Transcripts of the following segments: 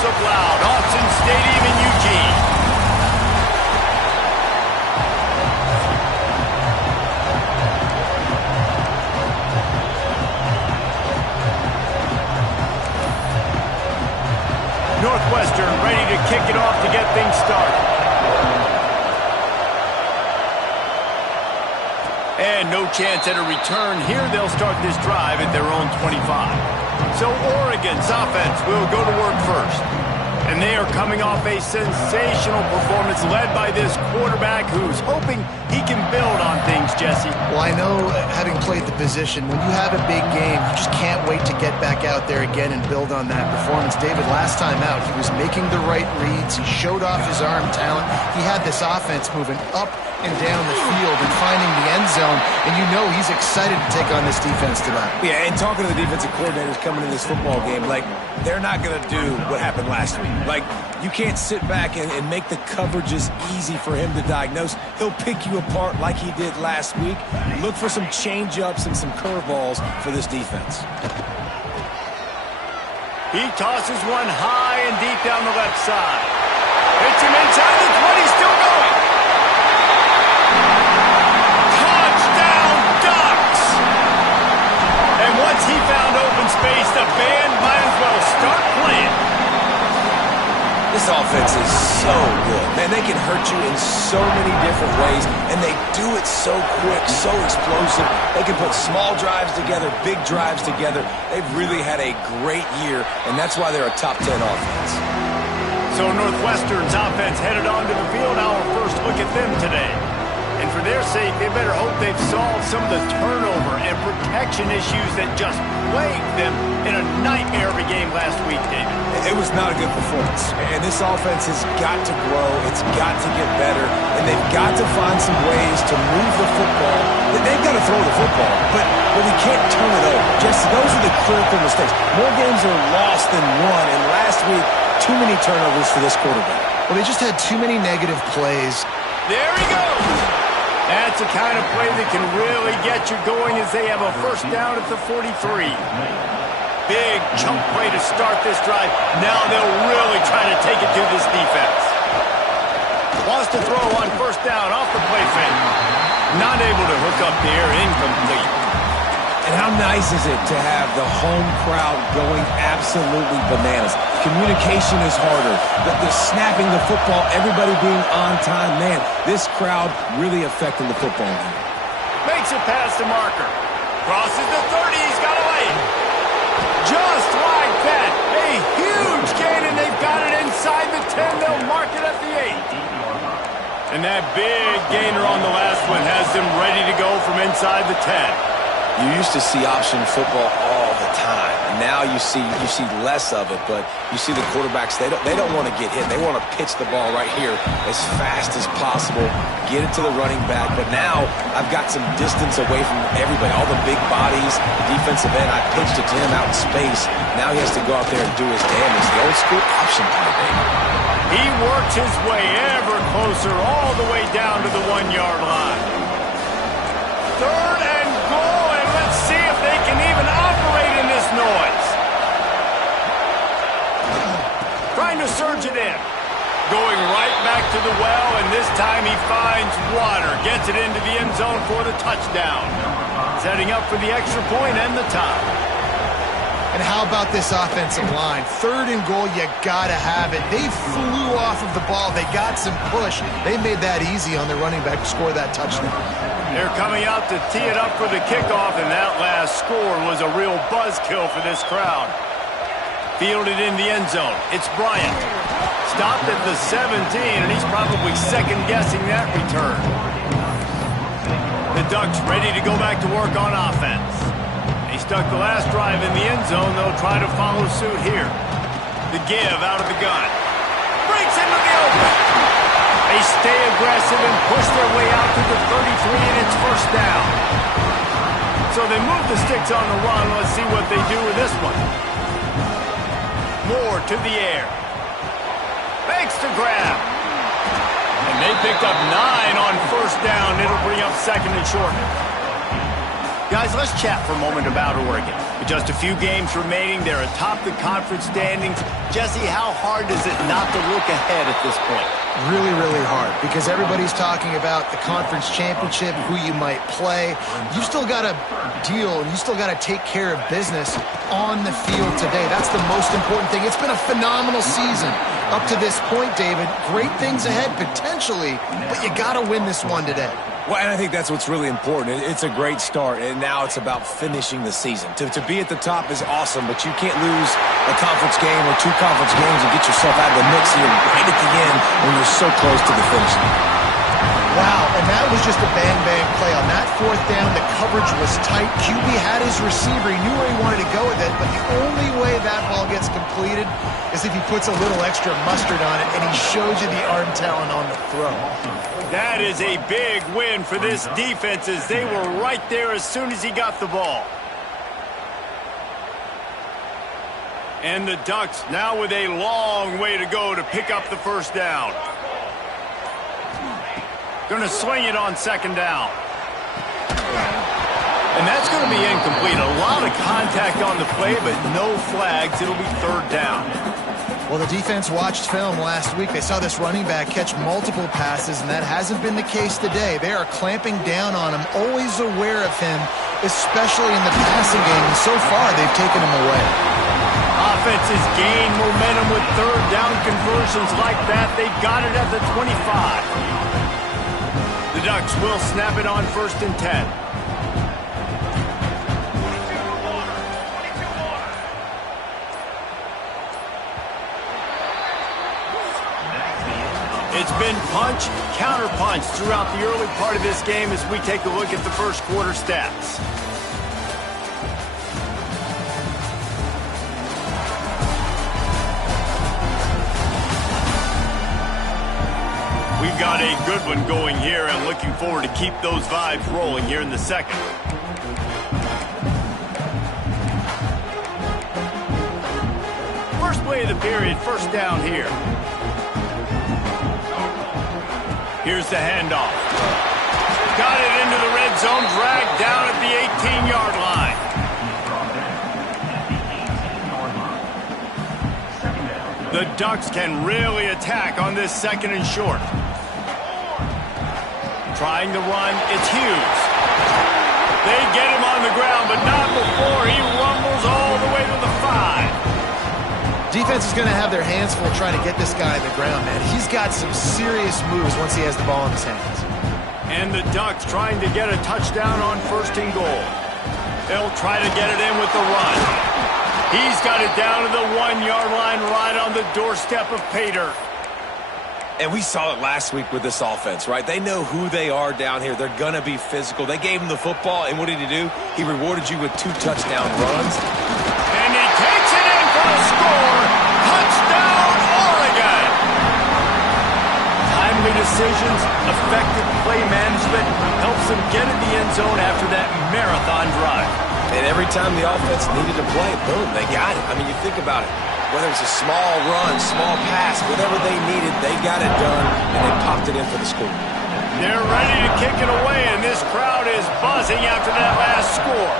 explosive loud. Autzen Stadium in Eugene. Northwestern ready to kick it off to get things started. And no chance at a return here. They'll start this drive at their own 25. So Oregon's offense will go to work first. And they are coming off a sensational performance led by this quarterback who's hoping he can build on things, Jesse. Well, I know, having played the position, when you have a big game, you just can't wait to get back out there again and build on that performance. David, last time out, he was making the right reads. He showed off his arm talent. He had this offense moving up and down the field and finding the end zone, and you know he's excited to take on this defense tonight. Yeah, and talking to the defensive coordinators coming in this football game, like, they're not going to do what happened last week. Like, you can't sit back and make the coverages easy for him to diagnose. He'll pick you apart like he did last week. Look for some change-ups and some curveballs for this defense. He tosses one high and deep down the left side. Hits him inside the 20, still going. Touchdown, Ducks! And once he found open space, the band might as well start playing. This offense is so good. Man, they can hurt you in so many different ways, and they do it so quick, so explosive. They can put small drives together, big drives together. They've really had a great year, and that's why they're a top 10 offense. So Northwestern's offense headed onto the field. Our first look at them today. And for their sake, they better hope they've solved some of the turnover and protection issues that just plagued them in a nightmare of a game last week, David. It was not a good performance. And this offense has got to grow. It's got to get better. And they've got to find some ways to move the football. They've got to throw the football, but we can't turn it over. Just those are the critical mistakes. More games are lost than won. And last week, too many turnovers for this quarterback. Well, they just had too many negative plays. There he goes. That's the kind of play that can really get you going as they have a first down at the 43. Big chunk play to start this drive. Now they'll really try to take it to this defense. Wants to throw on first down off the play fake. Not able to hook up there, incomplete. And how nice is it to have the home crowd going absolutely bananas? Communication is harder. The snapping the football, everybody being on time. Man, this crowd really affecting the football game. Makes it past the marker. Crosses the 30. He's got away. Just like that. A huge gain, and they've got it inside the 10. They'll mark it at the 8. And that big gainer on the last one has them ready to go from inside the 10. You used to see option football all the time. And now you see less of it, but you see the quarterbacks, they don't want to get hit. They want to pitch the ball right here as fast as possible, get it to the running back. But now I've got some distance away from everybody, all the big bodies, the defensive end. I pitched it to him out in space. Now he has to go out there and do his damage. The old school option play, baby. He works his way ever closer all the way down to the 1-yard line. Third and goal, and let's see if they can even operate in this noise. Trying to surge it in. Going right back to the well, and this time he finds water. Gets it into the end zone for the touchdown. Setting up for the extra point and the tie. And how about this offensive line? Third and goal, you gotta have it. They flew off of the ball. They got some push. They made that easy on the running back to score that touchdown. They're coming out to tee it up for the kickoff, and that last score was a real buzzkill for this crowd. Fielded in the end zone. It's Bryant. Stopped at the 17, and he's probably second-guessing that return. The Ducks ready to go back to work on offense. They stuck the last drive in the end zone. They'll try to follow suit here. The give out of the gun. Breaks into the open. They stay aggressive and push their way out to the 33, and it's first down. So they move the sticks on the run. Let's see what they do with this one. Moore to the air. Fakes to grab. And they picked up 9 on first down. It'll bring up second and short. Guys, let's chat for a moment about Oregon. With just a few games remaining, they're atop the conference standings. Jesse, how hard is it not to look ahead at this point? Really, really hard, because everybody's talking about the conference championship, who you might play. You still got to deal, and you still got to take care of business on the field today. That's the most important thing. It's been a phenomenal season up to this point, David. Great things ahead, potentially, but you got to win this one today. Well, and I think that's what's really important. It's a great start, and now it's about finishing the season. To be at the top is awesome, but you can't lose a conference game or two conference games and get yourself out of the mix here right at the end when you're so close to the finish line. Wow, and that was just a bang-bang play. On that fourth down, the coverage was tight. QB had his receiver. He knew where he wanted to go with it, but the only way that ball gets completed is if he puts a little extra mustard on it, and he shows you the arm talent on the throw. That is a big win for this defense, as they were right there as soon as he got the ball. And the Ducks now with a long way to go to pick up the first down. Going to swing it on second down. And that's going to be incomplete. A lot of contact on the play, but no flags. It'll be third down. Well, the defense watched film last week. They saw this running back catch multiple passes, and that hasn't been the case today. They are clamping down on him, always aware of him, especially in the passing game. And so far, they've taken him away. Offenses gain momentum with third down conversions like that. They've got it at the 25. The Ducks will snap it on 1st and 10. It's been punch, counter-punch throughout the early part of this game as we take a look at the first quarter stats. We've got a good one going here and looking forward to keep those vibes rolling here in the second. First play of the period, first down here. Here's the handoff. Got it into the red zone, dragged down at the 18-yard line. The Ducks can really attack on this second and short. Trying to run, it's Hughes. They get him on the ground, but not before he rumbles all the way to the 5. Defense is going to have their hands full trying to get this guy on the ground, man. He's got some serious moves once he has the ball in his hands. And the Ducks trying to get a touchdown on 1st and goal. They'll try to get it in with the run. He's got it down to the 1-yard line right on the doorstep of Pater. And we saw it last week with this offense, right? They know who they are down here. They're going to be physical. They gave him the football, and what did he do? He rewarded you with 2 touchdown runs. And he takes it in for a score. Touchdown, Oregon! Timely decisions, effective play management helps them get in the end zone after that marathon drive. And every time the offense needed to play, boom, they got it. I mean, you think about it. Whether it's a small run, small pass, whatever they needed, they got it done, and they popped it in for the score. They're ready to kick it away, and this crowd is buzzing after that last score.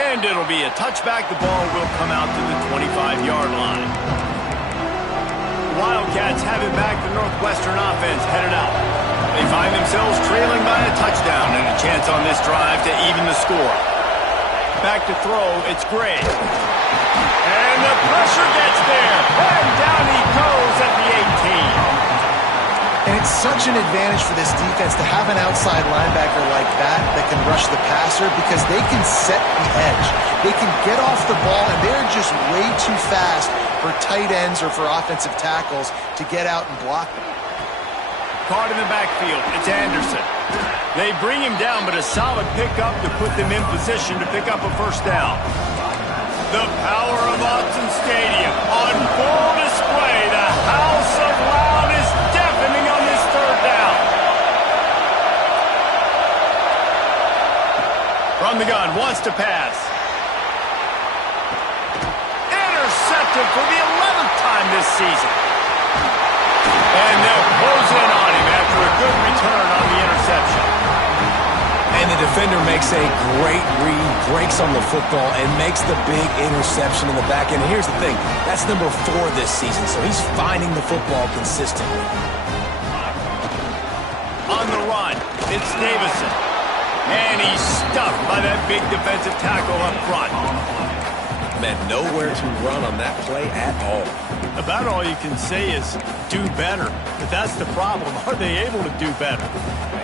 And it'll be a touchback. The ball will come out to the 25-yard line. The Wildcats have it back. The Northwestern offense headed out. They find themselves trailing by a touchdown and a chance on this drive to even the score. Back to throw, it's Gray. And the pressure gets there. And down he goes at the 18. And it's such an advantage for this defense to have an outside linebacker like that can rush the passer, because they can set the edge. They can get off the ball, and they're just way too fast for tight ends or for offensive tackles to get out and block them. Caught in the backfield, it's Anderson. They bring him down, but a solid pickup to put them in position to pick up a first down. The power of Autzen Stadium on full display. The house of loud is deafening on this third down. From the gun, wants to pass. Intercepted for the 11th time this season. And they'll close in on him after a good return on the interception. And And the defender makes a great read, breaks on the football, and makes the big interception in the back end. And here's the thing, that's number 4 this season, so he's finding the football consistently. On the run, it's Davison. And he's stuffed by that big defensive tackle up front. Man, nowhere to run on that play at all. About all you can say is do better. But that's the problem. Are they able to do better?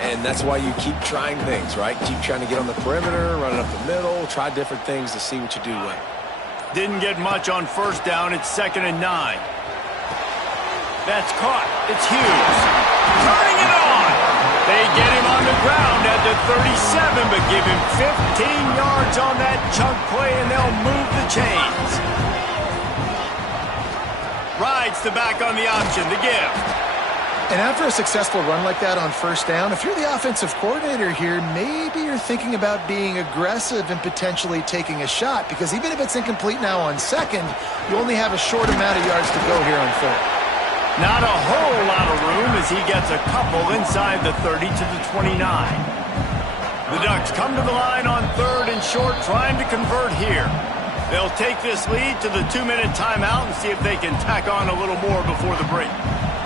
And that's why you keep trying things, right? Keep trying to get on the perimeter, run it up the middle, try different things to see what you do well. Didn't get much on first down. It's 2nd and 9. That's caught. It's Hughes. Turning it on. They get him on the ground at the 37, but give him 15 yards on that chunk play, and they'll move the chains. Rides the back on the option, the give. And after a successful run like that on first down, if you're the offensive coordinator here, maybe you're thinking about being aggressive and potentially taking a shot, because even if it's incomplete now on second, you only have a short amount of yards to go here on third. Not a whole lot of room as he gets a couple inside the 30 to the 29. The Ducks come to the line on 3rd and short, trying to convert here. They'll take this lead to the 2-minute timeout and see if they can tack on a little more before the break.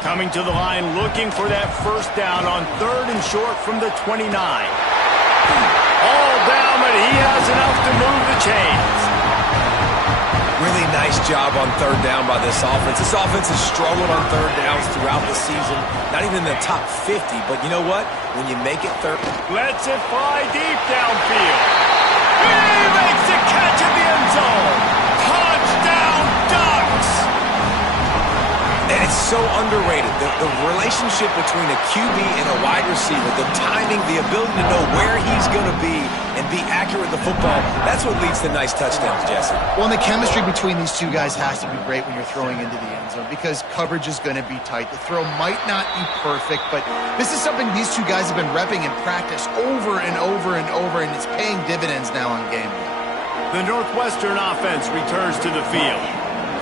Coming to the line, looking for that first down on 3rd and short from the 29. All down, but he has enough to move the chains. Really nice job on 3rd down by this offense. This offense has struggled on 3rd downs throughout the season. Not even in the top 50, but you know what? When you make it third... Lets it fly deep downfield. He makes the catch in the end zone. Touchdown, Ducks! And it's so underrated. The relationship between a QB and a wide receiver, the timing, the ability to know where he's going to be and be accurate with the football, that's what leads to nice touchdowns, Jesse. Well, and the chemistry between these two guys has to be great when you're throwing into the end zone, because coverage is going to be tight. The throw might not be perfect, but this is something these two guys have been repping in practice over and over and over, and it's paying dividends now on game day. The Northwestern offense returns to the field.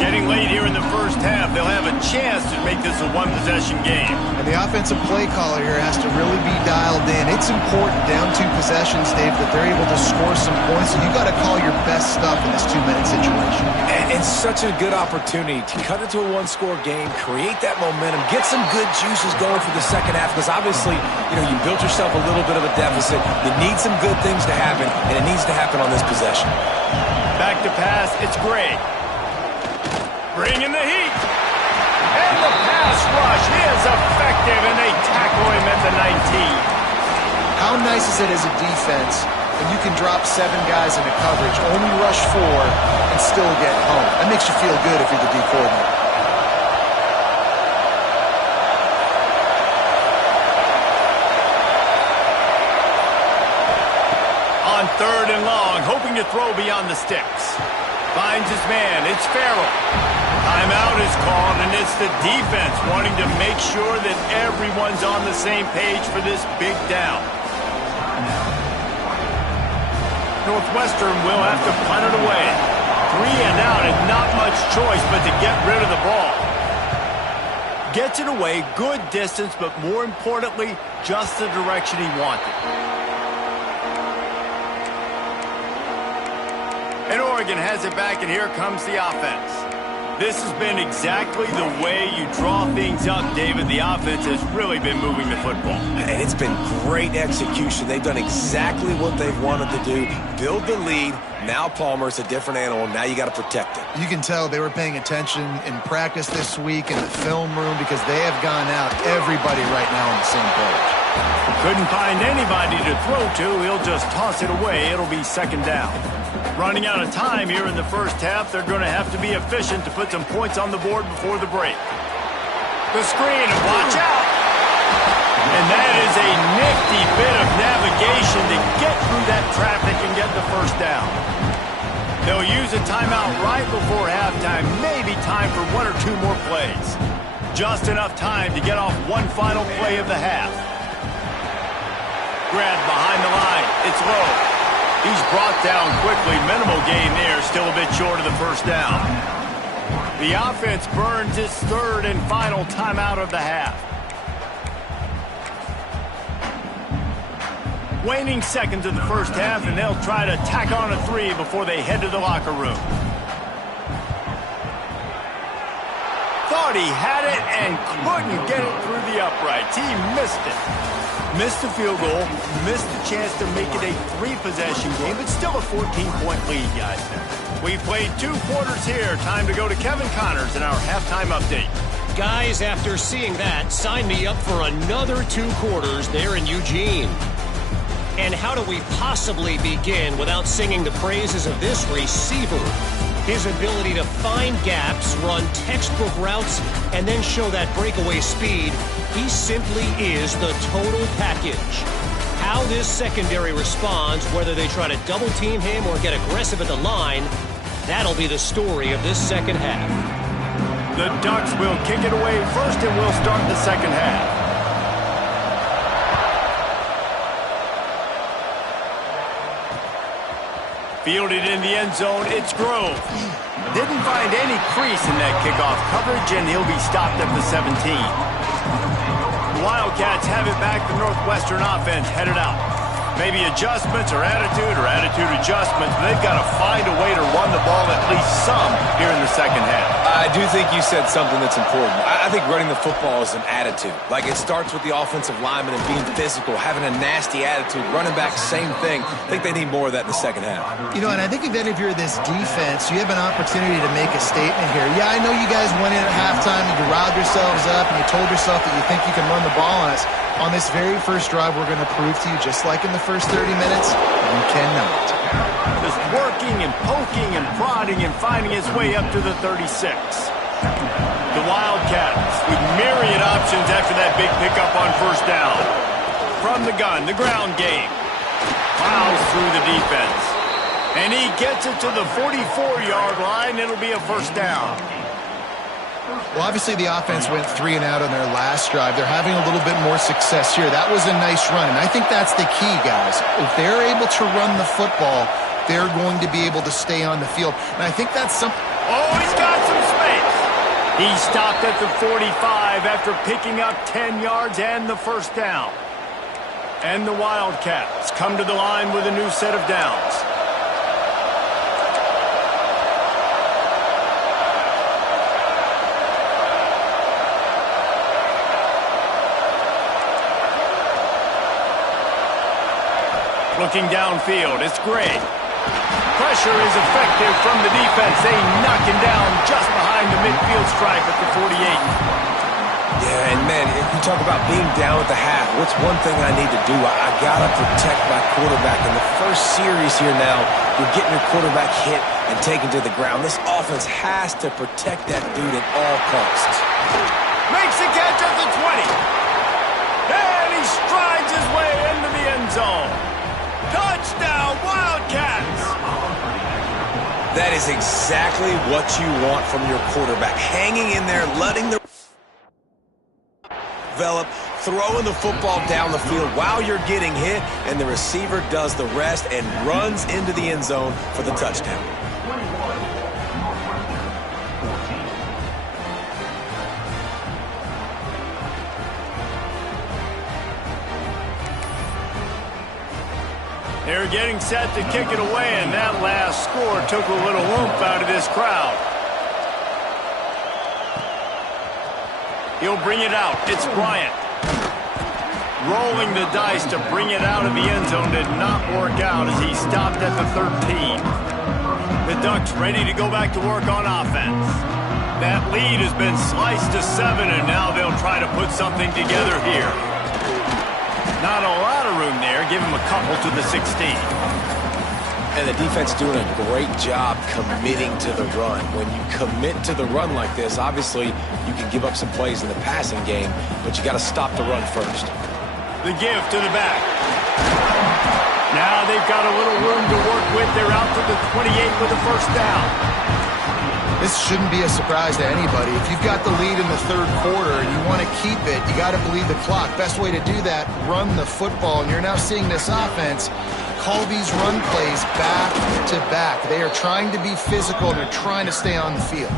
Getting late here in the first half, they'll have a chance to make this a one-possession game. And the offensive play caller here has to really be dialed in. It's important down 2 possessions, Dave, that they're able to score some points. So you got to call your best stuff in this 2-minute situation. And such a good opportunity to cut it to a 1-score game, create that momentum, get some good juices going for the second half, because obviously, you built yourself a little bit of a deficit. You need some good things to happen, and it needs to happen on this possession. Back to pass, it's Gray. Bringing the heat. And the pass rush is effective, and they tackle him at the 19. How nice is it as a defense when you can drop 7 guys into coverage, only rush 4, and still get home? That makes you feel good if you're the D coordinator. On 3rd and long, hoping to throw beyond the sticks. Finds his man. It's Farrell. Timeout is called, and it's the defense wanting to make sure that everyone's on the same page for this big down. Northwestern will have to punt it away. 3 and out, and not much choice but to get rid of the ball. Gets it away, good distance, but more importantly, just the direction he wanted. And Oregon has it back, and here comes the offense. This has been exactly the way you draw things up, David. The offense has really been moving the football. And it's been great execution. They've done exactly what they've wanted to do. Build the lead. Now Palmer's a different animal. Now you got to protect it. You can tell they were paying attention in practice this week in the film room, because they have gone out, everybody right now on the same page. Couldn't find anybody to throw to. He'll just toss it away. It'll be 2nd down. Running out of time here in the first half. They're going to have to be efficient to put some points on the board before the break. The screen, and watch out. And that is a nifty bit of navigation to get through that traffic and get the first down. They'll use a timeout right before halftime. Maybe time for 1 or 2 more plays. Just enough time to get off one final play of the half. Grabbed behind the line. It's Lowe. He's brought down quickly. Minimal gain there. Still a bit short of the first down. The offense burns its 3rd and final timeout of the half. Waning seconds of the first half, and they'll try to tack on a 3 before they head to the locker room. Thought he had it and couldn't get it through the uprights. He missed it. Missed the field goal, missed the chance to make it a 3-possession game, but still a 14-point lead, guys. We played 2 quarters here. Time to go to Kevin Connors in our halftime update. Guys, after seeing that, sign me up for another 2 quarters there in Eugene. And how do we possibly begin without singing the praises of this receiver? His ability to find gaps, run textbook routes, and then show that breakaway speed. He simply is the total package. How this secondary responds, whether they try to double-team him or get aggressive at the line, that'll be the story of this second half. The Ducks will kick it away first, and we'll start the second half. Fielded in the end zone, it's Grove. Didn't find any crease in that kickoff coverage, and he'll be stopped at the 17. The Wildcats have it back. The Northwestern offense headed out. Maybe adjustments or attitude adjustments. They've got to find a way to run the ball at least some here in the second half. I do think you said something that's important. I think running the football is an attitude. Like, it starts with the offensive lineman and being physical, having a nasty attitude. Running back, same thing. I think they need more of that in the second half. You know, and I think then if you're this defense, you have an opportunity to make a statement here. Yeah, I know you guys went in at halftime and you riled yourselves up and you told yourself that you think you can run the ball on us. On this very first drive, we're going to prove to you, just like in the first 30 minutes, you cannot. Just working and poking and prodding and finding his way up to the 36. The Wildcats with myriad options after that big pickup on first down. From the gun, the ground game. Plows through the defense. And he gets it to the 44-yard line. It'll be a first down. Well, obviously the offense went 3 and out on their last drive. They're having a little bit more success here. That was a nice run, and I think that's the key, guys. If they're able to run the football, they're going to be able to stay on the field. And I think that's something. Oh, he's got some space. He stopped at the 45 after picking up 10 yards and the first down. And the Wildcats come to the line with a new set of downs. Looking downfield, it's Gray. Pressure is effective from the defense. They knock him down just behind the midfield stripe at the 48. Yeah, and man, you talk about being down at the half. What's one thing I need to do? I got to protect my quarterback. In the first series here now, you're getting your quarterback hit and taken to the ground. This offense has to protect that dude at all costs. Makes the catch at the 20. And he strides his way into the end zone. Touchdown, Wildcats! That is exactly what you want from your quarterback. Hanging in there, letting the develop, throwing the football down the field while you're getting hit, and the receiver does the rest and runs into the end zone for the touchdown. They're getting set to kick it away, and that last score took a little oomph out of this crowd. He'll bring it out. It's Bryant. Rolling the dice to bring it out of the end zone did not work out as he stopped at the 13. The Ducks ready to go back to work on offense. That lead has been sliced to 7, and now they'll try to put something together here. Not a lot of room there. Give him a couple to the 16. And the defense doing a great job committing to the run. When you commit to the run like this, obviously you can give up some plays in the passing game, but you got to stop the run first. The give to the back. Now they've got a little room to work with. They're out to the 28 with a first down. This shouldn't be a surprise to anybody. If you've got the lead in the third quarter and you want to keep it, you got to bleed the clock. Best way to do that, run the football. And you're now seeing this offense call these run plays back to back. They are trying to be physical and they're trying to stay on the field.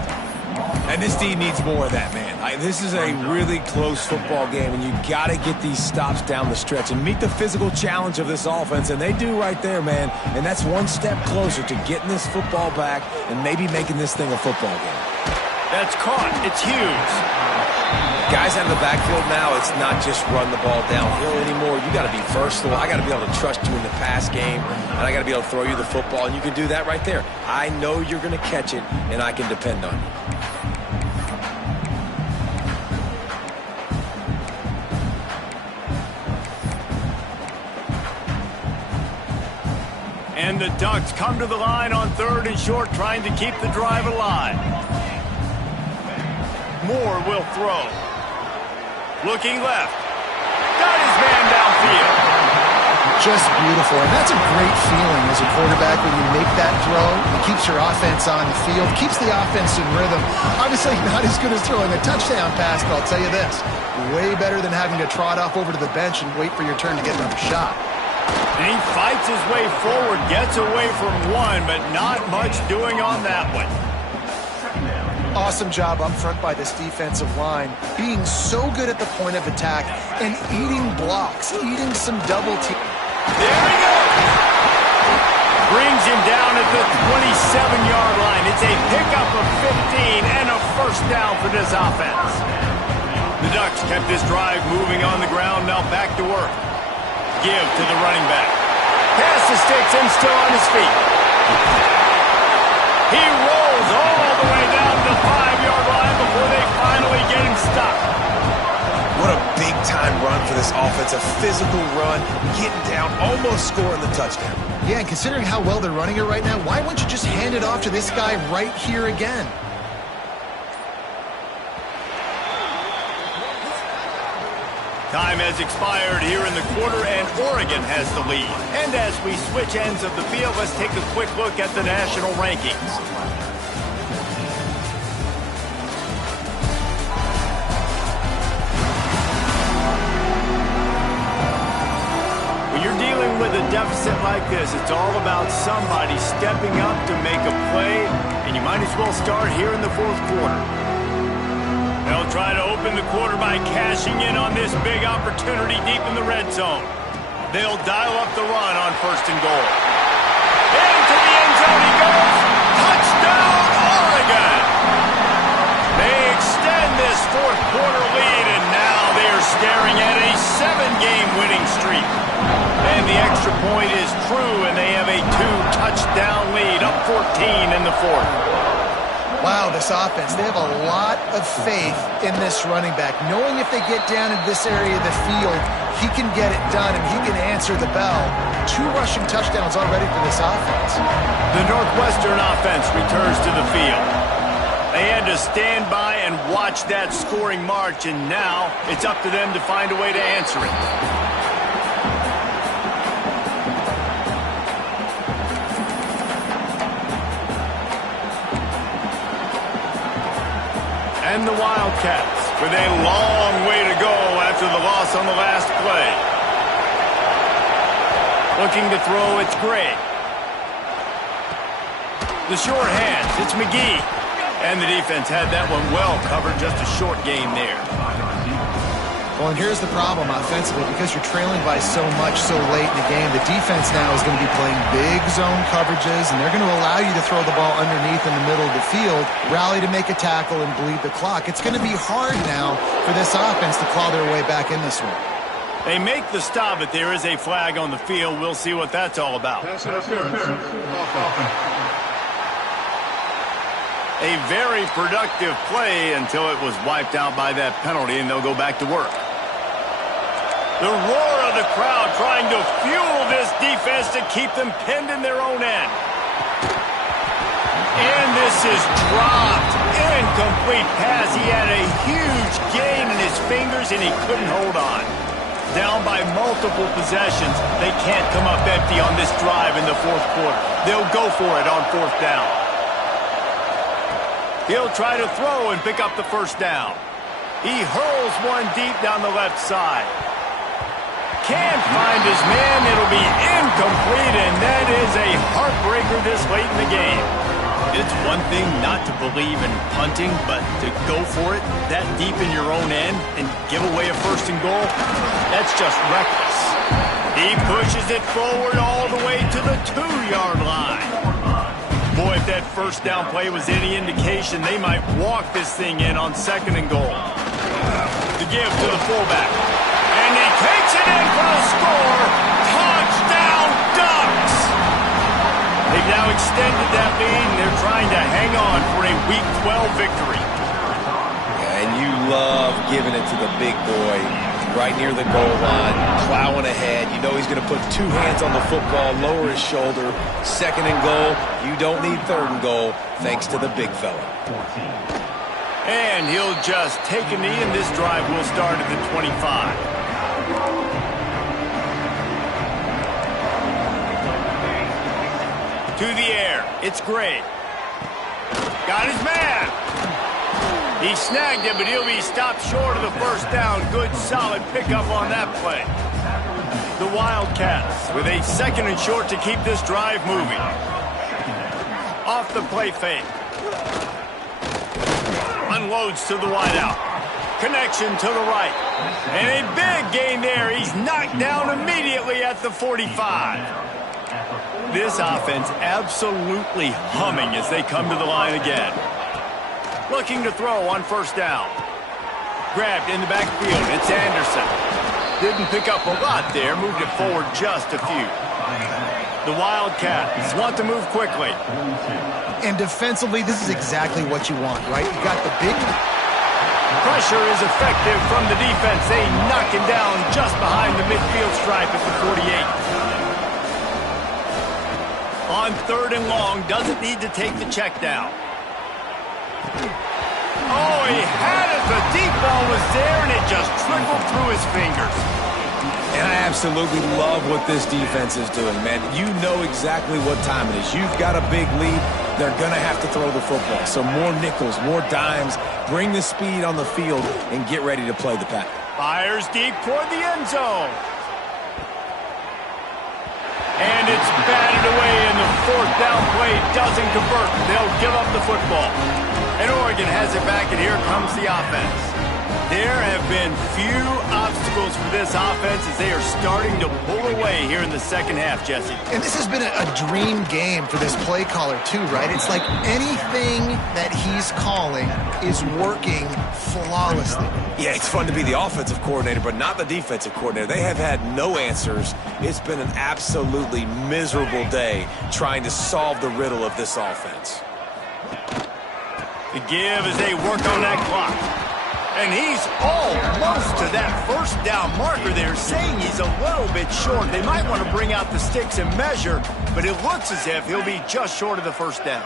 And this team needs more of that, man. This is a really close football game, and you got to get these stops down the stretch and meet the physical challenge of this offense, and they do right there, man. And that's one step closer to getting this football back and maybe making this thing a football game. That's caught. It's Hughes. Guys out of the backfield now, it's not just run the ball downhill anymore. You got to be versatile. I got to be able to trust you in the pass game, and I got to be able to throw you the football, and you can do that right there. I know you're going to catch it, and I can depend on you. And the Ducks come to the line on 3rd and short, trying to keep the drive alive. Moore will throw. Looking left. Got his man downfield. Just beautiful. And that's a great feeling as a quarterback when you make that throw. It keeps your offense on the field, keeps the offense in rhythm. Obviously not as good as throwing a touchdown pass, but I'll tell you this, way better than having to trot off over to the bench and wait for your turn to get another shot. And he fights his way forward, gets away from one, but not much doing on that one. Awesome job up front by this defensive line, being so good at the point of attack and eating blocks, eating some double team. There he goes! Brings him down at the 27-yard line. It's a pickup of 15 and a first down for this offense. The Ducks kept this drive moving on the ground, now back to work. Give to the running back. Pass the sticks and still on his feet. He rolls all the way down the 5-yard line before they finally get him stopped. What a big-time run for this offense. A physical run, getting down, almost scoring the touchdown. Yeah, and considering how well they're running it right now, why wouldn't you just hand it off to this guy right here again? Time has expired here in the quarter, and Oregon has the lead. And as we switch ends of the field, let's take a quick look at the national rankings. When you're dealing with a deficit like this, it's all about somebody stepping up to make a play, and you might as well start here in the 4th quarter. They'll try to open the quarter by cashing in on this big opportunity deep in the red zone. They'll dial up the run on 1st and goal. Into the end zone he goes. Touchdown, Oregon! They extend this 4th quarter lead, and now they are staring at a 7-game winning streak. And the extra point is true, and they have a 2-touchdown lead, up 14 in the 4th. Wow, this offense, they have a lot of faith in this running back. Knowing if they get down into this area of the field, he can get it done and he can answer the bell. 2 rushing touchdowns already for this offense. The Northwestern offense returns to the field. They had to stand by and watch that scoring march, and now it's up to them to find a way to answer it. And the Wildcats with a long way to go after the loss on the last play. Looking to throw, it's Gray. The short hands, it's McGee. And the defense had that one well covered, just a short game there. Well, and here's the problem offensively, because you're trailing by so much so late in the game, the defense now is going to be playing big zone coverages, and they're going to allow you to throw the ball underneath in the middle of the field, rally to make a tackle, and bleed the clock. It's going to be hard now for this offense to claw their way back in this one. They make the stop, but there is a flag on the field. We'll see what that's all about. A very productive play until it was wiped out by that penalty, and they'll go back to work. The roar of the crowd trying to fuel this defense to keep them pinned in their own end. And this is dropped. Incomplete pass. He had a huge gain in his fingers, and he couldn't hold on. Down by multiple possessions. They can't come up empty on this drive in the 4th quarter. They'll go for it on 4th down. He'll try to throw and pick up the first down. He hurls one deep down the left side. Can't find his man. It'll be incomplete, and that is a heartbreaker this late in the game. It's one thing not to believe in punting, but to go for it that deep in your own end and give away a 1st and goal, that's just reckless. He pushes it forward all the way to the 2-yard line. Boy, if that 1st down play was any indication, they might walk this thing in on 2nd and goal. The give to the fullback. And he takes it in for the score. Touchdown, Ducks! They've now extended that lead, and they're trying to hang on for a Week 12 victory. Yeah, and you love giving it to the big boy right near the goal line, plowing ahead. You know he's going to put 2 hands on the football, lower his shoulder. 2nd and goal. You don't need 3rd and goal, thanks to the big fella. And he'll just take a knee, and this drive will start at the 25. To the air. It's Gray. Got his man. He snagged it, but he'll be stopped short of the 1st down. Good, solid pickup on that play. The Wildcats with a 2nd and short to keep this drive moving. Off the play fake. Unloads to the wideout. Connection to the right. And a big gain there. He's knocked down immediately at the 45. This offense absolutely humming as they come to the line again. Looking to throw on 1st down. Grabbed in the backfield. It's Anderson. Didn't pick up a lot there. Moved it forward just a few. The Wildcats want to move quickly. And defensively, this is exactly what you want, right? You got the big... Pressure is effective from the defense. They knock him down just behind the midfield stripe at the 48. On 3rd and long, doesn't need to take the check down. Oh, he had it. The deep ball was there, and it just trickled through his fingers. And I absolutely love what this defense is doing, man. You know exactly what time it is. You've got a big lead. They're going to have to throw the football. So more nickels, more dimes. Bring the speed on the field and get ready to play the pass. Fires deep toward the end zone. And it's batted away, and the 4th down play doesn't convert. They'll give up the football. And Oregon has it back, and here comes the offense. There have been few obstacles for this offense as they are starting to pull away here in the 2nd half, Jesse. And this has been a dream game for this play caller, too, right? It's like anything that he's calling is working flawlessly. Yeah, it's fun to be the offensive coordinator, but not the defensive coordinator. They have had no answers. It's been an absolutely miserable day trying to solve the riddle of this offense. The give as they work on that clock. And he's almost to that 1st down marker there, saying he's a little bit short. They might want to bring out the sticks and measure, but it looks as if he'll be just short of the 1st down.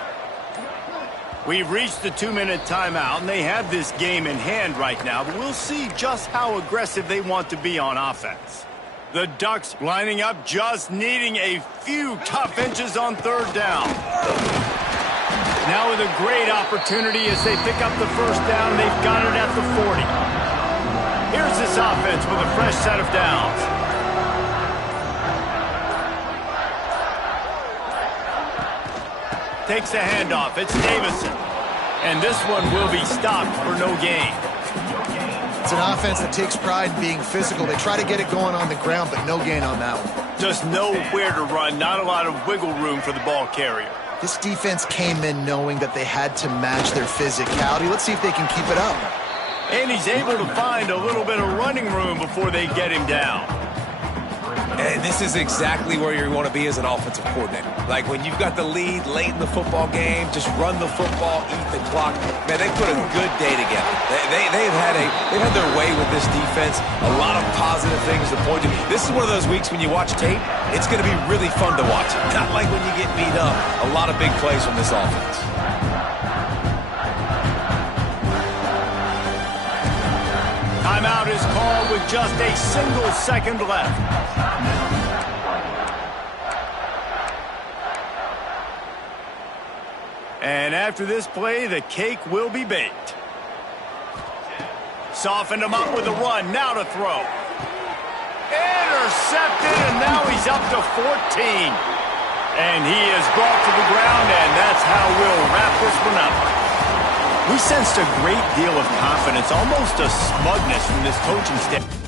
We've reached the 2-minute timeout, and they have this game in hand right now, but we'll see just how aggressive they want to be on offense. The Ducks lining up, just needing a few tough inches on 3rd down. Now with a great opportunity as they pick up the 1st down. They've got it at the 40. Here's this offense with a fresh set of downs. Takes the handoff. It's Davison. And this one will be stopped for no gain. It's an offense that takes pride in being physical. They try to get it going on the ground, but no gain on that one. Just nowhere to run. Not a lot of wiggle room for the ball carrier. This defense came in knowing that they had to match their physicality. Let's see if they can keep it up. And he's able to find a little bit of running room before they get him down. And this is exactly where you want to be as an offensive coordinator. Like when you've got the lead late in the football game, just run the football, eat the clock. Man, they put a good day together. They've had their way with this defense. A lot of positive things to point to. This is one of those weeks when you watch tape, it's going to be really fun to watch. Not like when you get beat up. A lot of big plays from this offense. Timeout is called with just a single second left. And after this play, the cake will be baked. Softened him up with a run. Now to throw. Intercepted, and now he's up to 14. And he is brought to the ground, and that's how we'll wrap this one up. We sensed a great deal of confidence, almost a smugness from this coaching staff.